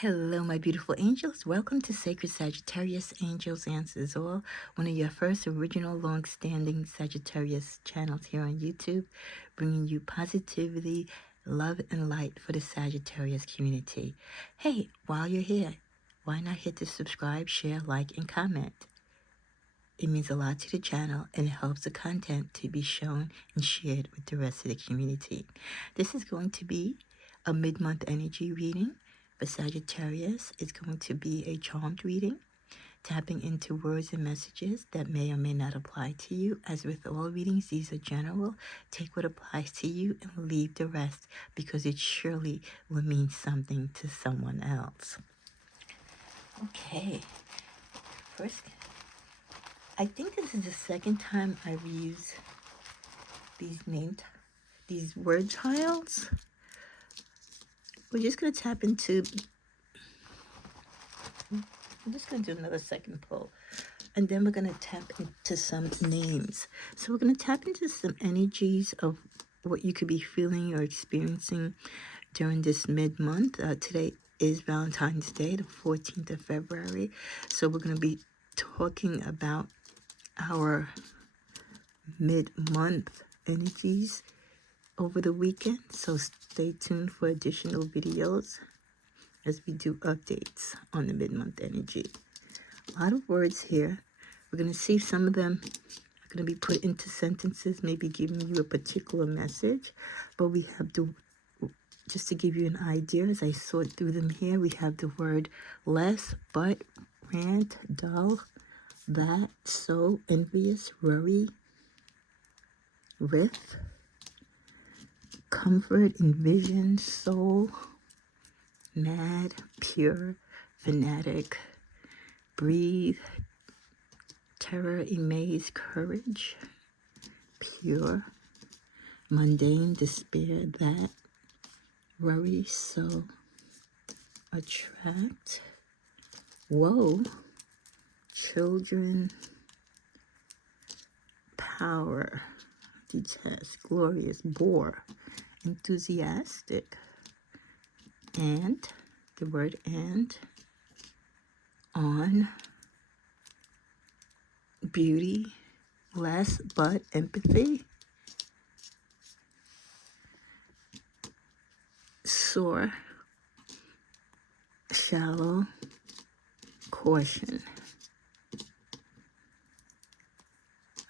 Hello, my beautiful angels. Welcome to Sacred Sagittarius Angels Answers All, one of your first original long-standing Sagittarius channels here on YouTube, bringing you positivity, love, and light for the Sagittarius community. Hey, while you're here, why not hit the subscribe, share, like, and comment? It means a lot to the channel and it helps the content to be shown and shared with the rest of the community. This is going to be a mid-month energy reading. For Sagittarius, it's going to be a charmed reading, tapping into words and messages that may or may not apply to you. As with all readings, these are general. Take what applies to you and leave the rest because it surely will mean something to someone else. Okay, first, I think this is the second time I've used these word tiles. We're just going to tap into, I'm just going to do another second pull. And then we're going to tap into some names. So we're going to tap into some energies of what you could be feeling or experiencing during this mid-month. Today is Valentine's Day, the 14th of February. So we're going to be talking about our mid-month energies over the weekend. So stay tuned for additional videos as we do updates on the mid-month energy. A lot of words here. We're going to see some of them are going to be put into sentences, maybe giving you a particular message. But we have to, just to give you an idea, as I sort through them here, we have the word less, but, rant, dull, that, so, envious, worry, with, comfort, envision, soul, mad, pure, fanatic, breathe, terror, amaze, courage, pure, mundane, despair, that, worry, so, attract, woe, children, power, detest, glorious, bore, enthusiastic, and, the word and, on, beauty, less, but, empathy, sore, shallow, caution.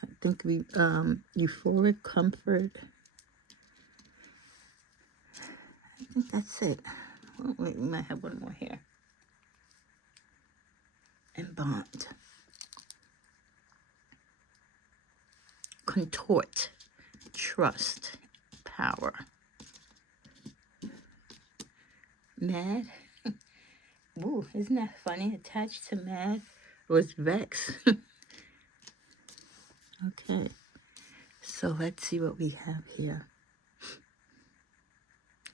I think we, euphoric, comfort. I think that's it. Oh, wait, we might have one more here. And bond. Contort, trust, power. Mad. Ooh, isn't that funny? Attached to mad was vex. Okay, so let's see what we have here.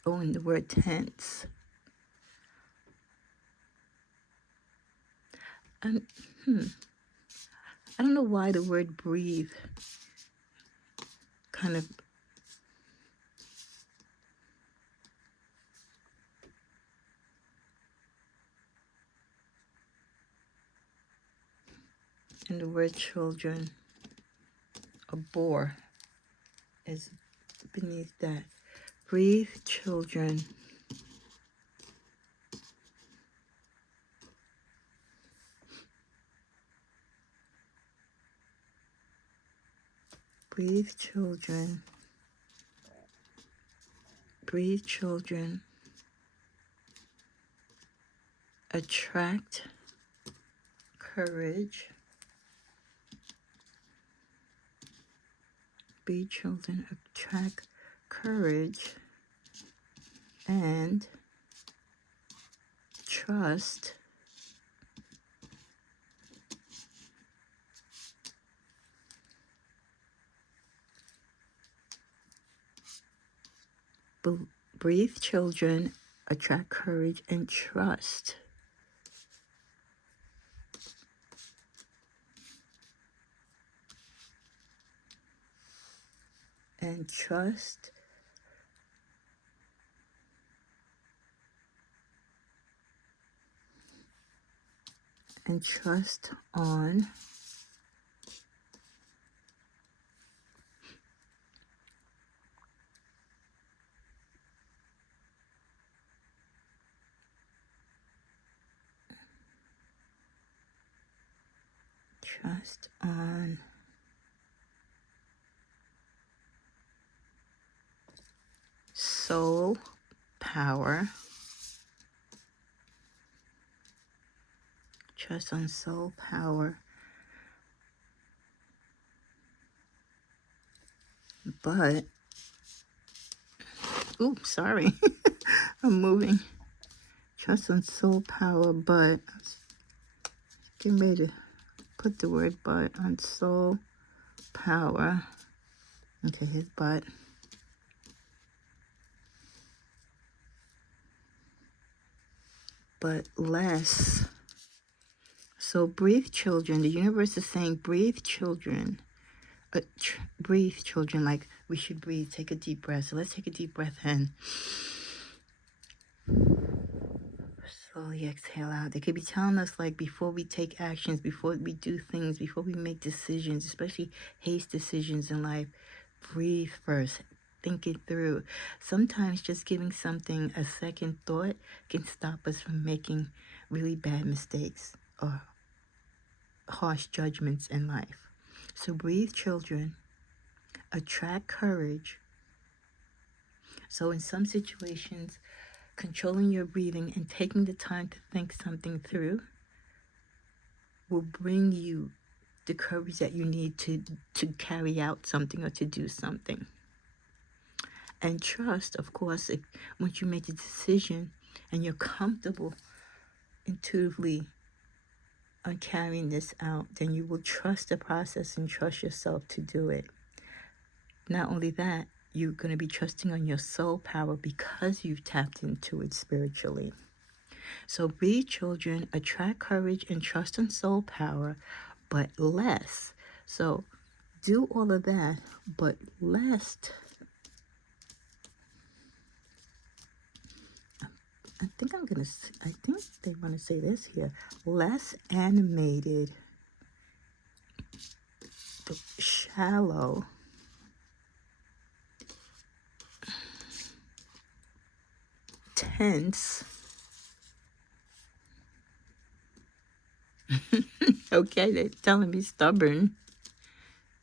Oh, and the word tense. I don't know why the word breathe kind of and the word children, a bore is beneath that. Breathe, children. Breathe, children. Breathe, children. Attract, courage. Breathe, children. Attract, courage. And trust. Breathe, children, attract courage and trust. And trust. and trust on soul power. Trust on soul power. But, oops, sorry. I'm moving. Trust on soul power, but get ready to put the word but on soul power. Okay, here's but. But less. So breathe, children. The universe is saying breathe, children. Breathe, children, like we should breathe. Take a deep breath. So let's take a deep breath in. Slowly exhale out. They could be telling us, like, before we take actions, before we do things, before we make decisions, especially haste decisions in life, breathe first. Think it through. Sometimes just giving something a second thought can stop us from making really bad mistakes or harsh judgments in life. So breathe, children. Attract courage. So in some situations, controlling your breathing and taking the time to think something through will bring you the courage that you need to carry out something or to do something. And trust, of course, if once you make the decision and you're comfortable intuitively on carrying this out, then you will trust the process and trust yourself to do it. Not only that, you're going to be trusting on your soul power because you've tapped into it spiritually. So breathe, children, attract courage and trust on soul power, but less. So do all of that, but lest. I think they want to say this here. Less animated, shallow, tense. Okay, they're telling me stubborn,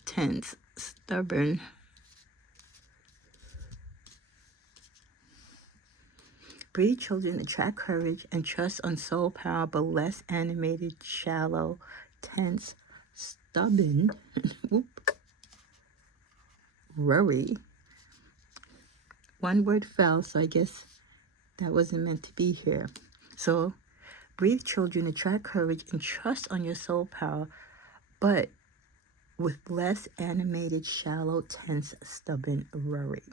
tense, stubborn. Breathe, children, attract courage and trust on soul power, but less animated, shallow, tense, stubborn, worry. One word fell, so I guess that wasn't meant to be here. So breathe, children, attract courage and trust on your soul power, but with less animated, shallow, tense, stubborn worry.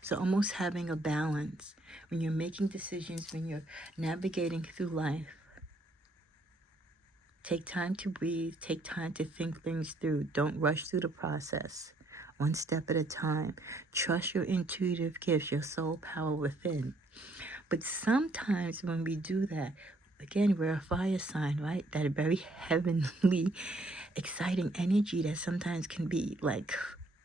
So almost having a balance when you're making decisions, when you're navigating through life. Take time to breathe. Take time to think things through. Don't rush through the process. One step at a time. Trust your intuitive gifts, your soul power within. But sometimes when we do that, again, we're a fire sign, right? That very heavenly, exciting energy that sometimes can be like,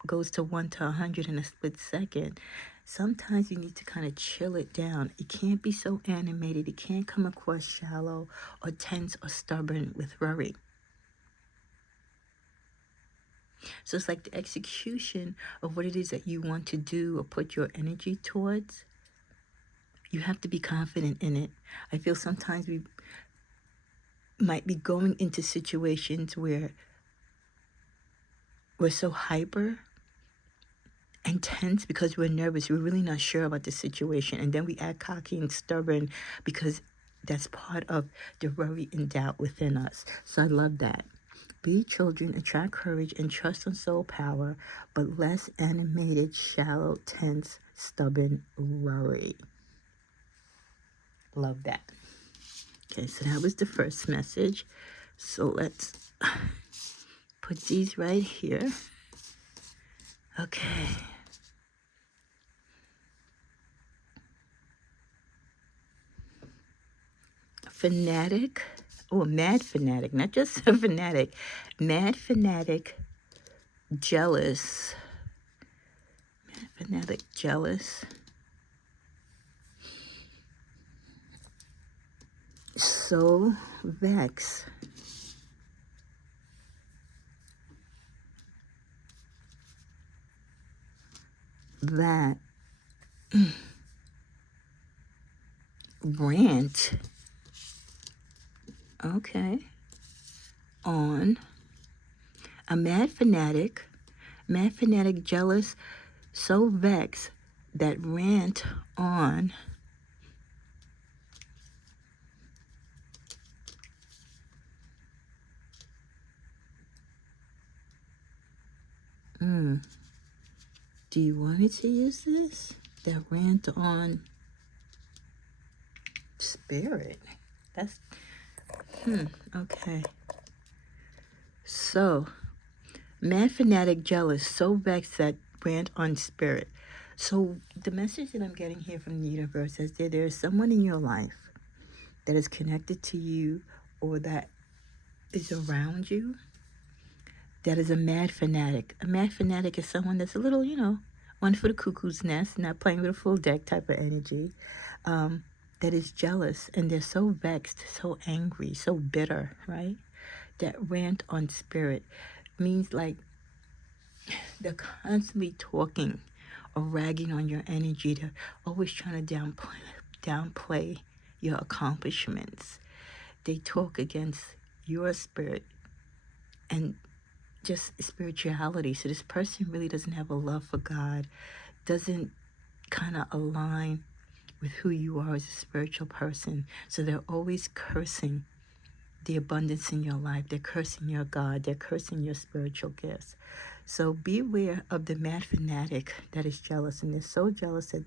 goes to 1 to 100 in a split second. Sometimes you need to kind of chill it down. It can't be so animated. It can't come across shallow or tense or stubborn with worry. So it's like the execution of what it is that you want to do or put your energy towards. You have to be confident in it. I feel sometimes we might be going into situations where we're so hyper and tense because we're nervous. We're really not sure about the situation. And then we act cocky and stubborn because that's part of the worry and doubt within us. So I love that. Be children, attract courage and trust on soul power, but less animated, shallow, tense, stubborn worry. Love that. Okay, so that was the first message. So let's put these right here. Okay. Fanatic, Oh, a mad fanatic, not just a fanatic. Mad fanatic, jealous. Mad fanatic, jealous. So vexed that rant, okay, on a mad fanatic, jealous, so vexed that rant on do you want me to use this? That rant on spirit. That's okay. So mad fanatic jealous, so vexed that rant on spirit. So the message that I'm getting here from the universe is there is someone in your life that is connected to you or that is around you that is a mad fanatic. A mad fanatic is someone that's a little, one for the cuckoo's nest, not playing with a full deck type of energy, that is jealous and they're so vexed, so angry, so bitter, right? That rant on spirit means like they're constantly talking or ragging on your energy. They're always trying to downplay your accomplishments. They talk against your spirit and just spirituality. So this person really doesn't have a love for God, doesn't kind of align with who you are as a spiritual person. So they're always cursing the abundance in your life. They're cursing your God. They're cursing your spiritual gifts. So beware of the mad fanatic that is jealous. And they're so jealous that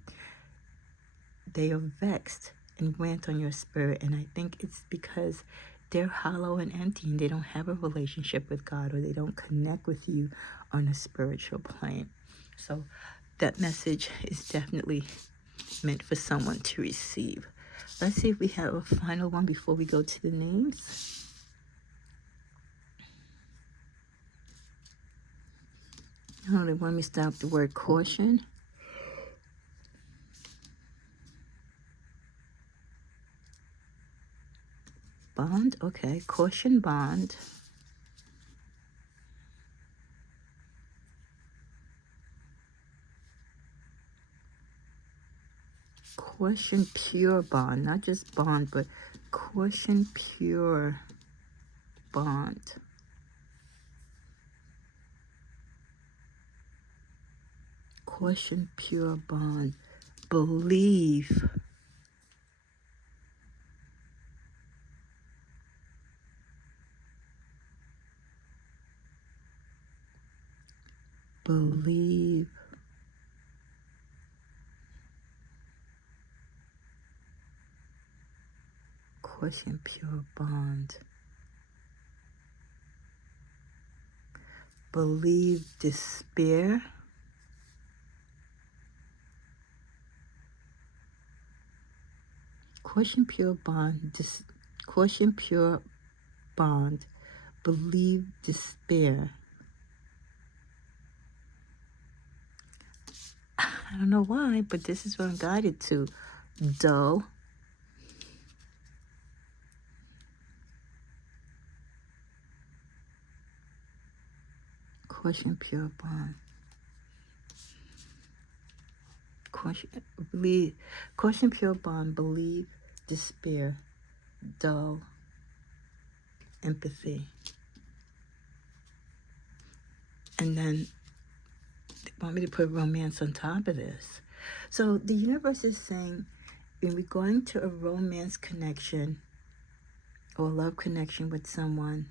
they are vexed and rant on your spirit. And I think it's because they're hollow and empty and they don't have a relationship with God or they don't connect with you on a spiritual plane. So that message is definitely meant for someone to receive. Let's see if we have a final one before we go to the names. Oh, they want me to stop the word caution. Bond, okay, caution bond. Caution pure bond, not just bond, but caution pure bond. Caution pure bond. Believe. Believe. Caution pure bond. Believe despair. Caution pure bond. Caution pure bond. Believe despair. I don't know why, but this is what I'm guided to. Dull. Caution pure bond. Caution pure bond. Believe despair. Dull. Empathy. And then they want me to put romance on top of this. So the universe is saying, when we're going to a romance connection or a love connection with someone,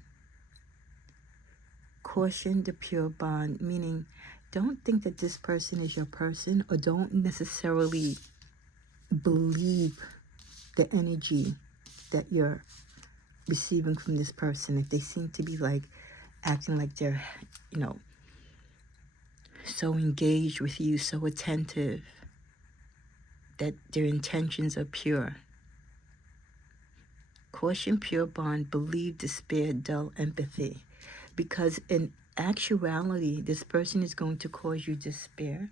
caution the pure bond, meaning don't think that this person is your person or don't necessarily believe the energy that you're receiving from this person. If they seem to be like acting like they're, so engaged with you, so attentive, that their intentions are pure. Caution, pure bond, believe, despair, dull empathy. Because in actuality, this person is going to cause you despair.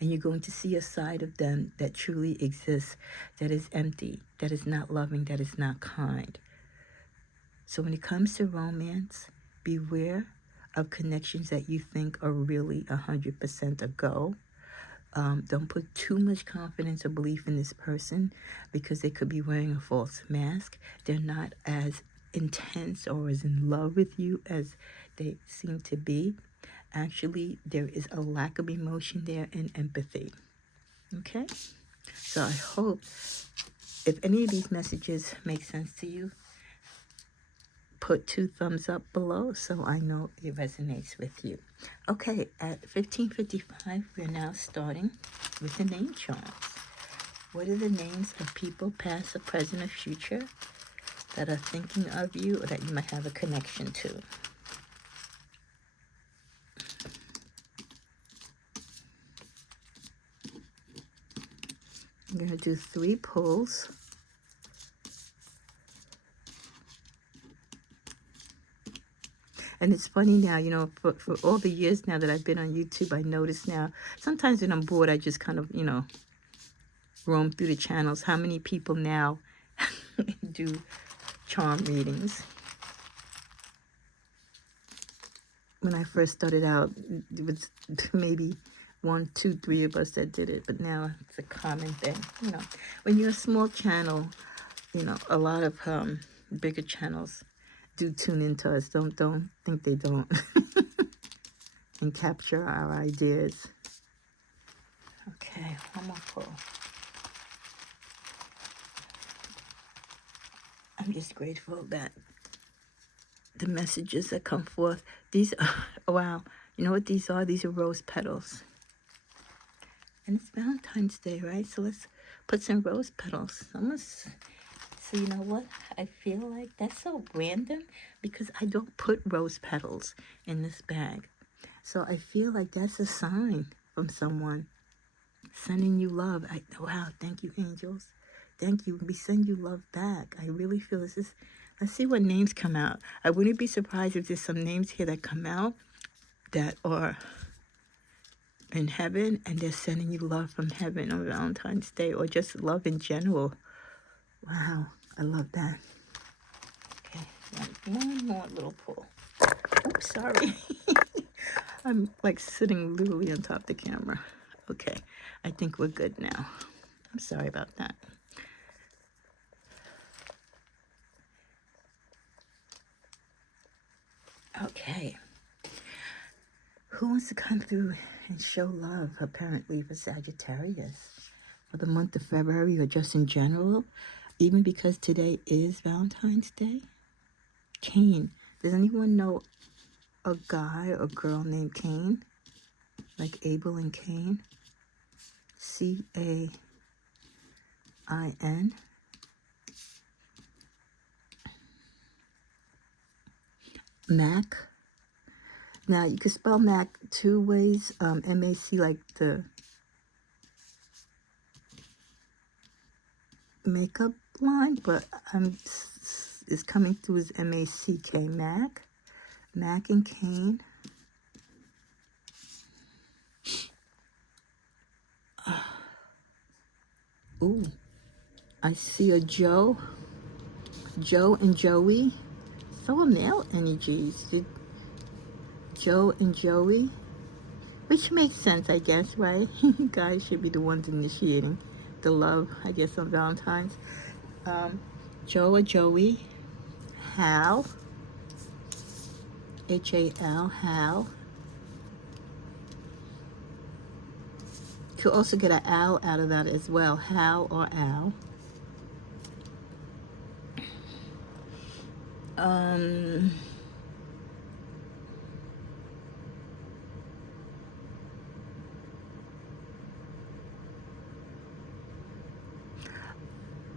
And you're going to see a side of them that truly exists, that is empty, that is not loving, that is not kind. So when it comes to romance, beware of connections that you think are really 100% a go. Don't put too much confidence or belief in this person, because they could be wearing a false mask. They're not as intense or as in love with you as they seem to be. Actually, there is a lack of emotion there and empathy. Okay? So I hope if any of these messages make sense to you, put 2 thumbs up below so I know it resonates with you. Okay, at 15:55, we're now starting with the name charms. What are the names of people, past or present or future, that are thinking of you or that you might have a connection to? I'm going to do 3 pulls. And it's funny now, you know, for all the years now that I've been on YouTube, I notice now, sometimes when I'm bored, I just kind of, you know, roam through the channels. How many people now do charm readings? When I first started out, it was maybe 1, 2, 3 of us that did it, but now it's a common thing. You know, when you're a small channel, you know, a lot of bigger channels do tune into us. Don't think they don't. And capture our ideas. Okay, one more pull. I'm just grateful that the messages that come forth, these are, wow, you know what these are? These are rose petals. And it's Valentine's Day, right? So let's put some rose petals. So you know what? I feel like that's so random because I don't put rose petals in this bag. So I feel like that's a sign from someone sending you love. Wow, thank you, angels. Thank you. We send you love back. I really feel this is, let's see what names come out. I wouldn't be surprised if there's some names here that come out that are in heaven and they're sending you love from heaven on Valentine's Day, or just love in general. Wow, I love that. Okay, one more little pull. Oops, sorry. I'm like sitting literally on top of the camera. Okay, I think we're good now. I'm sorry about that. Okay. Who wants to come through and show love, apparently, for Sagittarius for the month of February, or just in general, even because today is Valentine's Day? Cain. Does anyone know a guy or girl named Cain? Like Abel and Cain? C-A-I-N. Mac. Now, you can spell Mac 2 ways. M-A-C, like the makeup line, but it's coming through as M-A-C-K, Mac. Mac and Cain. Ooh, I see a Joe. Joe and Joey. So are male energies. Joe and Joey. Which makes sense, I guess, right? Guys should be the ones initiating the love, I guess, on Valentine's. Joe or Joey. Hal. H-A-L, Hal. Could also get an Al out of that as well. Hal or Al.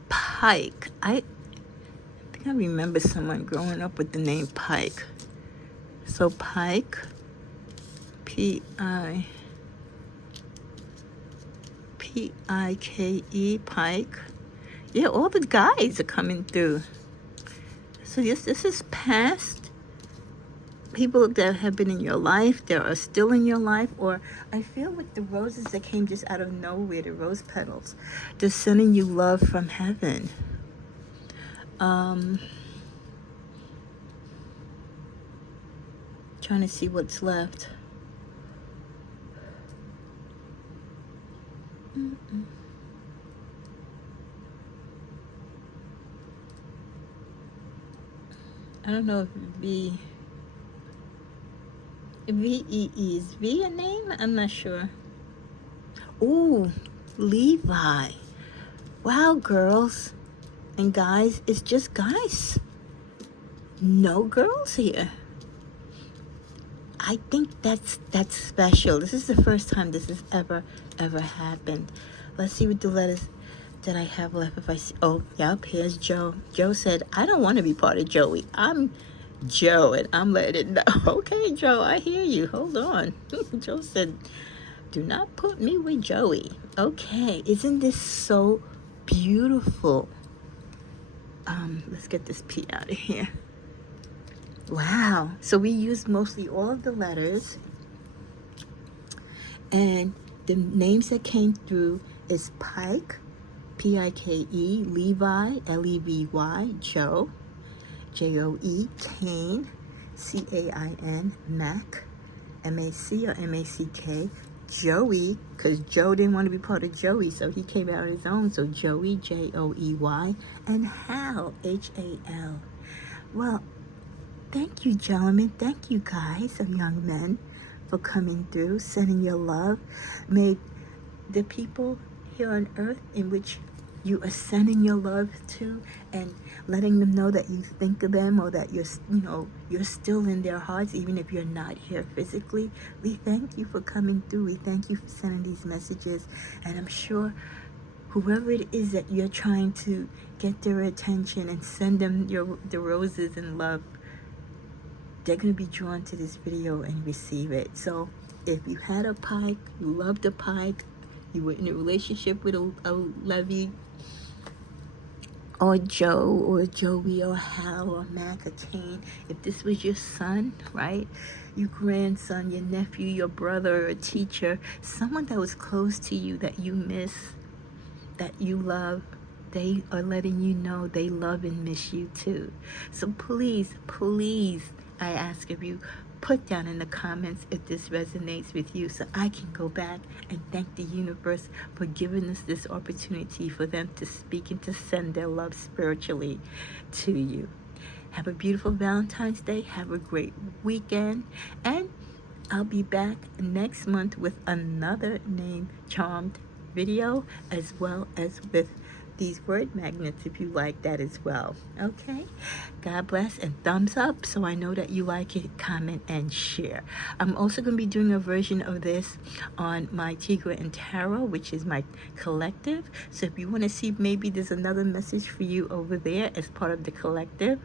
Pike. I think I remember someone growing up with the name Pike. So Pike, P-I-K-E, Pike. Yeah, all the guys are coming through. So this is past people that have been in your life, that are still in your life, or I feel with the roses that came just out of nowhere, the rose petals, they're sending you love from heaven. Trying to see what's left. I don't know if V-E-E, is V a name? I'm not sure. Ooh, Levi. Wow, girls and guys, it's just guys. No girls here. I think that's special. This is the first time this has ever happened. Let's see what the letters that I have left. If I see, oh, yep, here's Joe. Joe said, I don't want to be part of Joey. I'm Joe, and I'm letting it know. Okay, Joe, I hear you. Hold on. Joe said, do not put me with Joey. Okay, isn't this so beautiful? Let's get this P out of here. Wow. So we used mostly all of the letters, and the names that came through is Pike, P-I-K-E, Levi, L-E-V-Y, Joe, J-O-E, Cain, C-A-I-N, Mac, M-A-C or M-A-C-K, Joey, because Joe didn't want to be part of Joey, so he came out on his own, so Joey, J-O-E-Y, and Hal, H-A-L. Well, thank you, gentlemen. Thank you, guys, or young men, for coming through, sending your love. May the people here on earth in which you are sending your love to and letting them know that you think of them, or that you're still in their hearts, even if you're not here physically. We thank you for coming through. We thank you for sending these messages. And I'm sure whoever it is that you're trying to get their attention and send them the roses and love, they're going to be drawn to this video and receive it. So if you had a Pike, you loved a Pike, you were in a relationship with a Levy, or Joe, or Joey, or Hal, or Mac, or Cain, if this was your son, right, your grandson, your nephew, your brother, or a teacher, someone that was close to you that you miss, that you love, they are letting you know they love and miss you too. So please, please, I ask of you, put down in the comments if this resonates with you, so I can go back and thank the universe for giving us this opportunity for them to speak and to send their love spiritually to you. Have a beautiful Valentine's Day. Have a great weekend. And I'll be back next month with another name charmed video, as well as with these word magnets if you like that as well. Okay, God bless, and thumbs up so I know that you like it, comment, and share. I'm also going to be doing a version of this on my Tigre and Tarot, which is my collective. So if you want to see, maybe there's another message for you over there as part of the collective,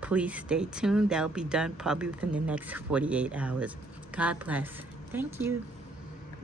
please stay tuned. That'll be done probably within the next 48 hours. God bless. Thank you.